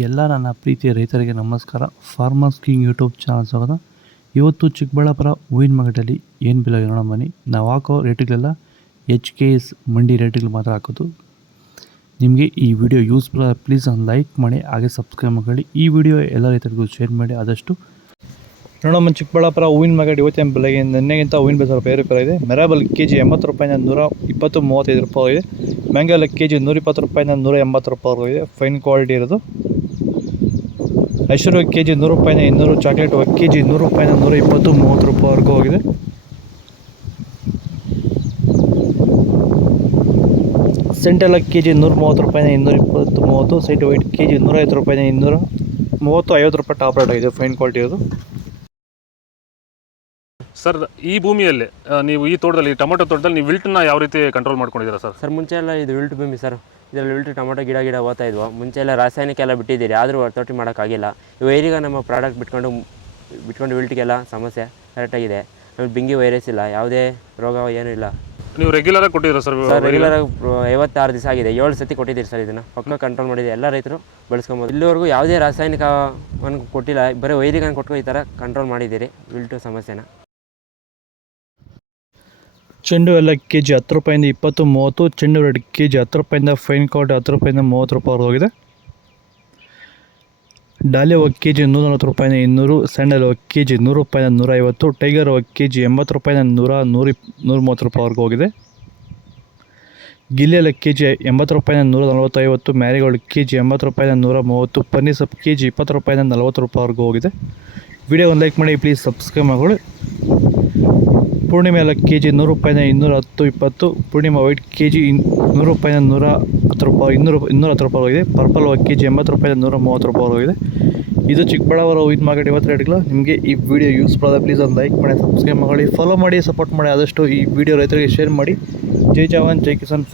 ಎಲ್ಲ ನನ್ನ ಪ್ರೀತಿಯ ರೈತರಿಗೆ ನಮಸ್ಕಾರ. ಫಾರ್ಮರ್ಸ್ ಕಿಂಗ್ ಯೂಟ್ಯೂಬ್ ಚಾನಲ್ ಸ್ವಾಗತ. ಇವತ್ತು ಚಿಕ್ಕಬಳ್ಳಾಪುರ ಹೂವಿನ ಮಾರ್ಕೆಟಲ್ಲಿ ಏನು ಬೆಲೆ ನೋಡೋಣ ಬನ್ನಿ. ನಾವು ಹಾಕೋ ರೇಟ್ಗಳೆಲ್ಲ HKS ಮಂಡಿ ರೇಟ್ಗಳು ಮಾತ್ರ ಹಾಕೋದು. ನಿಮಗೆ ಈ ವಿಡಿಯೋ ಯೂಸ್ಫುಲ್ ಪ್ಲೀಸ್ ಒಂದು ಲೈಕ್ ಮಾಡಿ, ಹಾಗೆ ಸಬ್ಸ್ಕ್ರೈಬ್ ಮಾಡಿ. ಈ ವಿಡಿಯೋ ಎಲ್ಲ ರೈತರಿಗೂ ಶೇರ್ ಮಾಡಿ ಆದಷ್ಟು. ನೋಡಮ್ಮ, ಚಿಕ್ಕಬಳ್ಳಾಪುರ ಹೂವಿನ ಮಾರ್ಕೆಟ್ ಇವತ್ತಿನ ಬೆಲೆಗೆ ನಿನ್ನೆಗಿಂತ ಹೂವಿನ ಬೆಲೆ ಸ್ವಲ್ಪ ಏರುಪೇರಾಗಿದೆ. ಮೆರಾಬಲ್ ಕೆಜಿ 80 ರೂಪಾಯಿಂದ 120 35 ರೂಪಾಯಿ ಇದೆ. ಮ್ಯಾಂಗೋಲ್ ಕೆಜಿ 120 ರೂಪಾಯಿಂದ 180 ರೂಪಾಯಿ ಇದೆ. ಫೈನ್ ಕ್ವಾಲಿಟಿ ಇರೋದು. ಐಶ್ವರ್ಯ ಕೆಜಿ 100 ರೂಪಾಯಿಂದ 200. ಚಾಕ್ಲೇಟ್ ಕೆಜಿ 100 ರೂಪಾಯಿಂದ 120 30 ರೂಪಾಯಿವರೆಗೂ ಹೋಗಿದೆ. ಸೆಂಟೆಲ್ಲ ಕೆಜಿ 130 ರೂಪಾಯಿಂದ 220 30. ಸೈಟ್ ವೈಟ್ ಕೆಜಿ 150 ರೂಪಾಯಿಂದ 230 50 ರೂಪಾಯಿ ಟಾಪ್ ರೇಟ್ ಆಗಿದೆ. ಫೈನ್ ಕ್ವಾಲಿಟಿ ಇರೋದು. ಸರ್, ಈ ಭೂಮಿಯಲ್ಲಿ ನೀವು ಈ ತೋಟದಲ್ಲಿ ಟೊಮೊಟೊ ತೋಟದಲ್ಲಿ ನೀವು ವಿಲ್ಟನ್ನ ಯಾವ ರೀತಿ ಕಂಟ್ರೋಲ್ ಮಾಡ್ಕೊಂಡಿದ್ದೀರಾ ಸರ್? ಸರ್, ಮುಂಚೆ ಎಲ್ಲ ಇದು ವಿಲ್ಟ್ ಭೂಮಿ ಸರ್. ಇದರಲ್ಲಿ ವಿಲ್ಟ್ ಟೊಮೊಟೊ ಗಿಡ ಓದ್ತಾ ಇದ್ವು. ಮುಂಚೆ ಎಲ್ಲ ರಾಸಾಯನಿಕ ಎಲ್ಲ ಬಿಟ್ಟಿದ್ದೀರಿ, ಆದರೂ ತೋಟಿ ಮಾಡೋಕ್ಕಾಗಿಲ್ಲ. ಈಗ ನಮ್ಮ ಪ್ರಾಡಕ್ಟ್ ಬಿಟ್ಕೊಂಡು ವಿಲ್ಟಿಗೆಲ್ಲ ಸಮಸ್ಯೆ ಕರೆಕ್ಟಾಗಿದೆ. ಆಮೇಲೆ ಬಿಂಗಿ ವೈರಸ್ ಇಲ್ಲ, ಯಾವುದೇ ರೋಗ ಏನೂ ಇಲ್ಲ. ನೀವು ರೆಗ್ಯುಲರಾಗಿ ಕೊಟ್ಟಿದ್ದೀರಾ ಸರ್? ಸರ್, ರೆಗ್ಯುಲರಾಗಿ 56 ದಿವಸ ಆಗಿದೆ. 7 ಸತಿ ಕೊಟ್ಟಿದ್ದೀರಿ ಸರ್. ಇದನ್ನು ಪಕ್ಕ ಕಂಟ್ರೋಲ್ ಮಾಡಿದೆ. ಎಲ್ಲ ರೈತರು ಬಳಸ್ಕೊಬೋದು. ಇಲ್ಲಿವರೆಗೂ ಯಾವುದೇ ರಾಸಾಯನಿಕವನ್ನು ಕೊಟ್ಟಿಲ್ಲ, ಬರೀ ವೈರಿಗನ್ನು ಕೊಟ್ಕೊಂಡು ಈ ಥರ ಕಂಟ್ರೋಲ್ ಮಾಡಿದ್ದೀರಿ ವಿಲ್ಟು ಸಮಸ್ಯೆನ. ಚೆಂಡು ಎಲ್ಲ ಕೆಜಿ 10 ರೂಪಾಯಿಂದ 20 30. ಚೆಂಡು ರೆಡ್ ಕೆಜಿ 10 ರೂಪಾಯಿಂದ ಫೈನ್ ಕ್ವಾಲಿಟಿ 10 ರೂಪಾಯಿಂದ 30 ರೂಪಾಯಿ ಹೋಗಿದೆ. ಡಾಲಿಯಾ ಕೆಜಿ 140 ರೂಪಾಯಿಂದ 200. ಸ್ಯಾಂಡಲ್ ಕೆಜಿ 100 ರೂಪಾಯಿಂದ 150. ಟೈಗರ್ ಕೆಜಿ 80 ರೂಪಾಯಿಂದ 130 ರೂಪಾಯಿವರೆಗೂ ಹೋಗಿದೆ. ಗಿಲ್ಲೆಲ್ಲ ಕೆಜಿ 80 ರೂಪಾಯಿಂದ 140 ಮ್ಯಾರಿಗೋಲ್ಡ್ ಕೆಜಿ 80 ರೂಪಾಯಿಂದ 130. ಪನ್ನೀರ್ ಸೊಪ್ಪು ಕೆಜಿ 20 ರೂಪಾಯಿಂದ 40 ರೂಪಾಯಿವರೆಗೂ ಹೋಗಿದೆ. ವಿಡಿಯೋ ಒಂದು ಲೈಕ್ ಮಾಡಿ, ಪ್ಲೀಸ್ ಸಬ್ಸ್ಕ್ರೈಬ್ ಮಾಡಿ. ಪೂರ್ಣಿಮೆ ಎಲ್ಲ ಕೆಜಿ 100 ರೂಪಾಯಿಂದ 210 20. ಪೂರ್ಣಿಮಾ ವೈಟ್ ಕೆಜಿ 100 ರೂಪಾಯಿಂದ 110 ರೂಪಾಯಿ 210 ರೂಪಾಯಿ ಹೋಗಿದೆ. ಪರ್ಪಲ್ ಕೆಜಿ 80 ರೂಪಾಯಿಂದ 130 ರೂಪಾಯಿ ಹೋಗಿದೆ. ಇದು ಚಿಕ್ಕಬಳ್ಳಾಪುರ ಹೂವಿನ ಮಾರ್ಕೆಟ್ ಇವತ್ತು ರೇಟ್ಗಳು. ನಿಮಗೆ ಈ ವಿಡಿಯೋ ಯೂಸ್ಫುಲ್ ಆದರೆ ಪ್ಲೀಸ್ ಒಂದು ಲೈಕ್ ಮಾಡಿ, ಸಬ್ಸ್ಕ್ರೈಬ್ ಮಾಡಿ, ಫಾಲೋ ಮಾಡಿ, ಸಪೋರ್ಟ್ ಮಾಡಿ. ಆದಷ್ಟು ಈ ವಿಡಿಯೋ ರೈತರಿಗೆ ಶೇರ್ ಮಾಡಿ. ಜೈ ಜವಾನ್ ಜೈ ಕಿಸಾನ್.